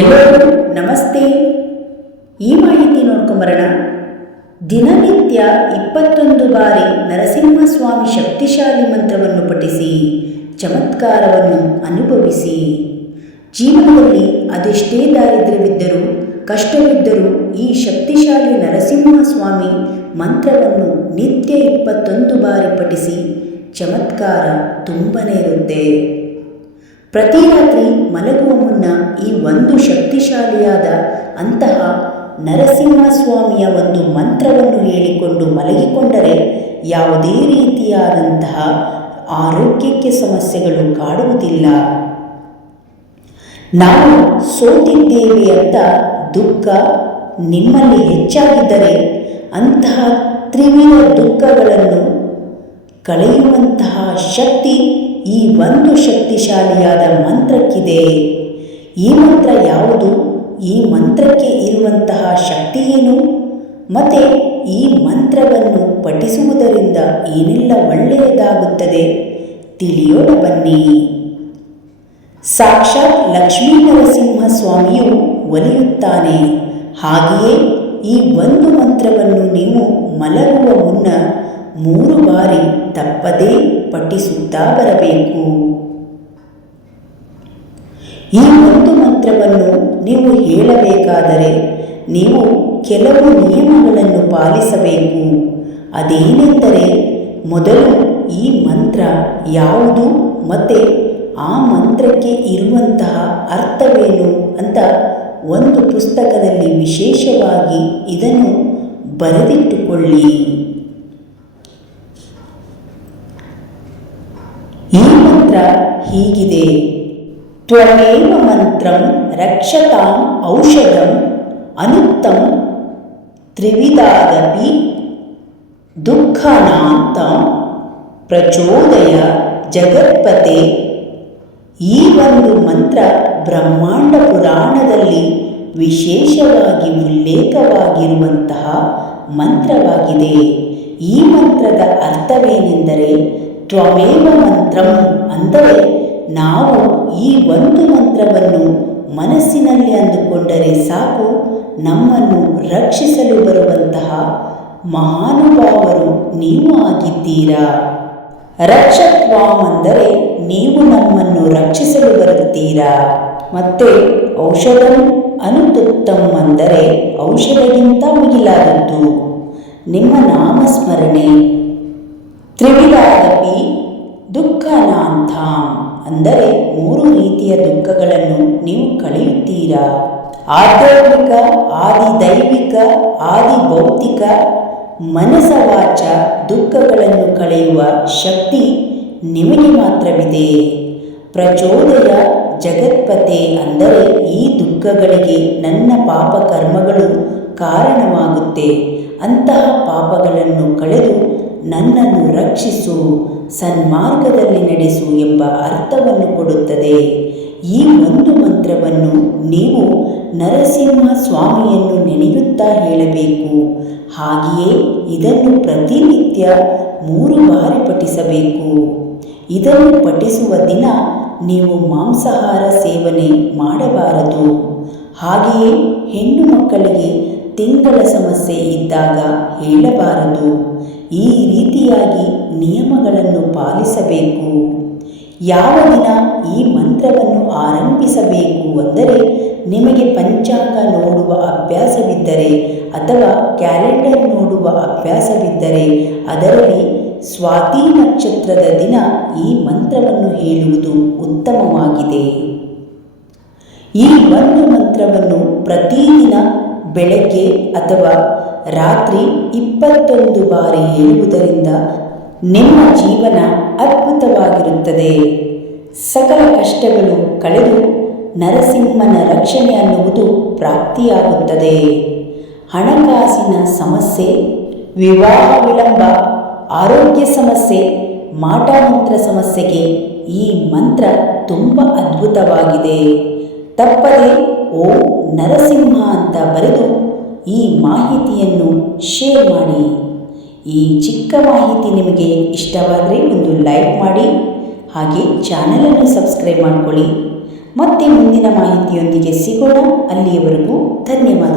ಎಲ್ಲರಿಗೂ ನಮಸ್ತೆ. ಈ ಮಾಹಿತಿ ನೋಡ್ಕೊಂಬರೋಣ ದಿನನಿತ್ಯ ಇಪ್ಪತ್ತೊಂದು ಬಾರಿ ನರಸಿಂಹಸ್ವಾಮಿ ಶಕ್ತಿಶಾಲಿ ಮಂತ್ರವನ್ನು ಪಠಿಸಿ, ಚಮತ್ಕಾರವನ್ನು ಅನುಭವಿಸಿ. ಜೀವನದಲ್ಲಿ ಅದೆಷ್ಟೇ ದಾರಿದ್ರ್ಯವಿದ್ದರೂ, ಕಷ್ಟವಿದ್ದರೂ ಈ ಶಕ್ತಿಶಾಲಿ ನರಸಿಂಹಸ್ವಾಮಿ ಮಂತ್ರವನ್ನು ನಿತ್ಯ ಇಪ್ಪತ್ತೊಂದು ಬಾರಿ ಪಠಿಸಿ, ಚಮತ್ಕಾರ ತುಂಬನೇ ಇರುತ್ತೆ. ಪ್ರತಿ ರಾತ್ರಿ ಮಲಗುವ ಮುನ್ನ ಈ ಒಂದು ಶಕ್ತಿಶಾಲಿಯಾದ ಅಂತಹ ನರಸಿಂಹಸ್ವಾಮಿಯ ಒಂದು ಮಂತ್ರವನ್ನು ಹೇಳಿಕೊಂಡು ಮಲಗಿಕೊಂಡರೆ ಯಾವುದೇ ರೀತಿಯಾದಂತಹ ಆರೋಗ್ಯಕ್ಕೆ ಸಮಸ್ಯೆಗಳು ಕಾಡುವುದಿಲ್ಲ. ನಾವು ಸೋತಿದ್ದೇವೆ ಅಂತ ದುಃಖ ನಿಮ್ಮಲ್ಲಿ ಹೆಚ್ಚಾಗಿದ್ದರೆ ಅಂತಹ ತ್ರಿವಿಧ ದುಃಖಗಳನ್ನು ಕಳೆಯುವಂತಹ ಶಕ್ತಿ ಈ ಒಂದು ಶಕ್ತಿಶಾಲಿಯಾದ ಮಂತ್ರಕ್ಕಿದೆ. ಈ ಮಂತ್ರ ಯಾವುದು? ಈ ಮಂತ್ರಕ್ಕೆ ಇರುವಂತಹ ಶಕ್ತಿ ಏನು? ಮತ್ತೆ ಈ ಮಂತ್ರವನ್ನು ಪಠಿಸುವುದರಿಂದ ಏನೆಲ್ಲ ಒಳ್ಳೆಯದಾಗುತ್ತದೆ? ತಿಳಿಯೋಣ ಬನ್ನಿ. ಸಾಕ್ಷಾತ್ ಲಕ್ಷ್ಮೀ ನರಸಿಂಹ ಸ್ವಾಮಿಯು ಒಲಿಯುತ್ತಾನೆ. ಹಾಗೆಯೇ ಈ ಒಂದು ಮಂತ್ರವನ್ನು ನೀವು ಮಲಗುವ ಮುನ್ನ ಮೂರು ಬಾರಿ ತಪ್ಪದೇ ಪಠಿಸುತ್ತಾ ಬರಬೇಕು. ಈ ಒಂದು ಮಂತ್ರವನ್ನು ನೀವು ಹೇಳಬೇಕಾದರೆ ನೀವು ಕೆಲವು ನಿಯಮಗಳನ್ನು ಪಾಲಿಸಬೇಕು. ಅದೇನೆಂದರೆ ಮೊದಲು ಈ ಮಂತ್ರ ಯಾವುದು ಮತ್ತು ಆ ಮಂತ್ರಕ್ಕೆ ಇರುವಂತಹ ಅರ್ಥವೇನು ಅಂತ ಒಂದು ಪುಸ್ತಕದಲ್ಲಿ ವಿಶೇಷವಾಗಿ ಇದನ್ನು ಬರೆದಿಟ್ಟುಕೊಳ್ಳಿ ಈ ಮಂತ್ರ ಹೀಗಿದೆ. ತ್ವಮೇವ ಮಂತ್ರಂ ರಕ್ಷತಾಂ ಔಷಧಂ ಅನುತ್ತಂ ತ್ರಿವಿಧಾದಪಿ ದುಃಖನಾಂತಂ ಪ್ರಚೋದಯ ಜಗತ್ಪತೆ. ಈ ಒಂದು ಮಂತ್ರ ಬ್ರಹ್ಮಾಂಡ ಪುರಾಣದಲ್ಲಿ ವಿಶೇಷವಾಗಿ ಉಲ್ಲೇಖವಾಗಿರುವಂತಹ ಮಂತ್ರವಾಗಿದೆ. ಈ ಮಂತ್ರದ ಅರ್ಥವೇನೆಂದರೆ ತ್ವಮೇವ ಮಂತ್ರಂ ಅಂದರೆ ನಾವು ಈ ಒಂದು ಮಂತ್ರವನ್ನು ಮನಸ್ಸಿನಲ್ಲಿ ಅಂದುಕೊಂಡರೆ ಸಾಕು, ನಮ್ಮನ್ನು ರಕ್ಷಿಸಲು ಬರುವಂತಹ ಮಹಾನುಭಾವರು ನೀವು ಆಗಿದ್ದೀರಾ? ರಕ್ಷತ್ವಾಂ ಅಂದರೆ ನೀವು ನಮ್ಮನ್ನು ರಕ್ಷಿಸಲು ಬರುತ್ತೀರಾ? ಮತ್ತೆ ಔಷಧಂ ಅನುತುತ್ತಂ ಅಂದರೆ ಔಷಧಗಿಂತ ಮಿಗಿಲಾದದ್ದು. ನಿಮ್ಮ ನಾಮಸ್ಮರಣೆ. ತ್ರಿವಿಧಾದಪಿ ದುಃಖನಾಂಥಾಂ ಅಂದರೆ ಮೂರು ರೀತಿಯ ದುಃಖಗಳನ್ನು ನೀವು ಕಳೆಯುತ್ತೀರಾ? ಆಧ್ಯಾತ್ಮಿಕ ಆದಿ ದೈವಿಕ ಆದಿ ಭೌತಿಕ ಮನಸವಾಚ ದುಃಖಗಳನ್ನು ಕಳೆಯುವ ಶಕ್ತಿ ನಿಮಗೆ ಮಾತ್ರವಿದೆ. ಪ್ರಚೋದಯ ಜಗತ್ಪತೆ ಅಂದರೆ ಈ ದುಃಖಗಳಿಗೆ ನನ್ನ ಪಾಪ ಕರ್ಮಗಳು ಕಾರಣವಾಗುತ್ತೆ. ಅಂತಹ ಪಾಪಗಳನ್ನು ಕಳೆದು ನನ್ನನ್ನು ರಕ್ಷಿಸು, ಸನ್ಮಾರ್ಗದಲ್ಲಿ ನಡೆಸು ಎಂಬ ಅರ್ಥವನ್ನು ಕೊಡುತ್ತದೆ. ಈ ಒಂದು ಮಂತ್ರವನ್ನು ನೀವು ನರಸಿಂಹ ಸ್ವಾಮಿಯನ್ನು ನೆನೆಯುತ್ತಾ ಹೇಳಬೇಕು. ಹಾಗೆಯೇ ಇದನ್ನು ಪ್ರತಿನಿತ್ಯ ಮೂರು ಬಾರಿ ಪಠಿಸಬೇಕು. ಇದನ್ನು ಪಠಿಸುವ ದಿನ ನೀವು ಮಾಂಸಾಹಾರ ಸೇವನೆ ಮಾಡಬಾರದು. ಹಾಗೆಯೇ ಹೆಣ್ಣು ಮಕ್ಕಳಿಗೆ ತಿಂಗಳ ಸಮಸ್ಯೆ ಇದ್ದಾಗ ಹೇಳಬಾರದು. ಈ ರೀತಿಯಾಗಿ ನಿಯಮಗಳನ್ನು ಪಾಲಿಸಬೇಕು. ಯಾವ ದಿನ ಈ ಮಂತ್ರವನ್ನು ಆರಂಭಿಸಬೇಕು ಅಂದರೆ ನಿಮಗೆ ಪಂಚಾಂಗ ನೋಡುವ ಅಭ್ಯಾಸವಿದ್ದರೆ ಅಥವಾ ಕ್ಯಾಲೆಂಡರ್ ನೋಡುವ ಅಭ್ಯಾಸವಿದ್ದರೆ ಅದರಲ್ಲಿ ಸ್ವಾತಿ ನಕ್ಷತ್ರದ ದಿನ ಈ ಮಂತ್ರವನ್ನು ಹೇಳುವುದು ಉತ್ತಮವಾಗಿದೆ. ಈ ಒಂದು ಮಂತ್ರವನ್ನು ಪ್ರತಿದಿನ ಬೆಳಗ್ಗೆ ಅಥವಾ ರಾತ್ರಿ ಇಪ್ಪತ್ತೊಂದು ಬಾರಿ ಹೇಳುವುದರಿಂದ ನಿಮ್ಮ ಜೀವನ ಅದ್ಭುತವಾಗಿರುತ್ತದೆ. ಸಕಲ ಕಷ್ಟಗಳು ಕಳೆದು ನರಸಿಂಹನ ರಕ್ಷಣೆ ಅನ್ನುವುದು ಪ್ರಾಪ್ತಿಯಾಗುತ್ತದೆ. ಹಣಕಾಸಿನ ಸಮಸ್ಯೆ, ವಿವಾಹ ವಿಳಂಬ, ಆರೋಗ್ಯ ಸಮಸ್ಯೆ ಮಾಟಮಂತ್ರ ಸಮಸ್ಯೆಗೆ ಈ ಮಂತ್ರ ತುಂಬ ಅದ್ಭುತವಾಗಿದೆ. ತಪ್ಪದೆ ಓ ನರಸಿಂಹ ಅಂತ ಬರೆದು ಈ ಮಾಹಿತಿಯನ್ನು ಶೇರ್ ಮಾಡಿ. ಈ ಚಿಕ್ಕ ಮಾಹಿತಿ ನಿಮಗೆ ಇಷ್ಟವಾದರೆ ಒಂದು ಲೈಕ್ ಮಾಡಿ, ಹಾಗೆ ಚಾನಲನ್ನು ಸಬ್ಸ್ಕ್ರೈಬ್ ಮಾಡಿಕೊಳ್ಳಿ. ಮತ್ತೆ ಮುಂದಿನ ಮಾಹಿತಿಯೊಂದಿಗೆ ಸಿಗೋಣ. ಅಲ್ಲಿಯವರೆಗೂ ಧನ್ಯವಾದ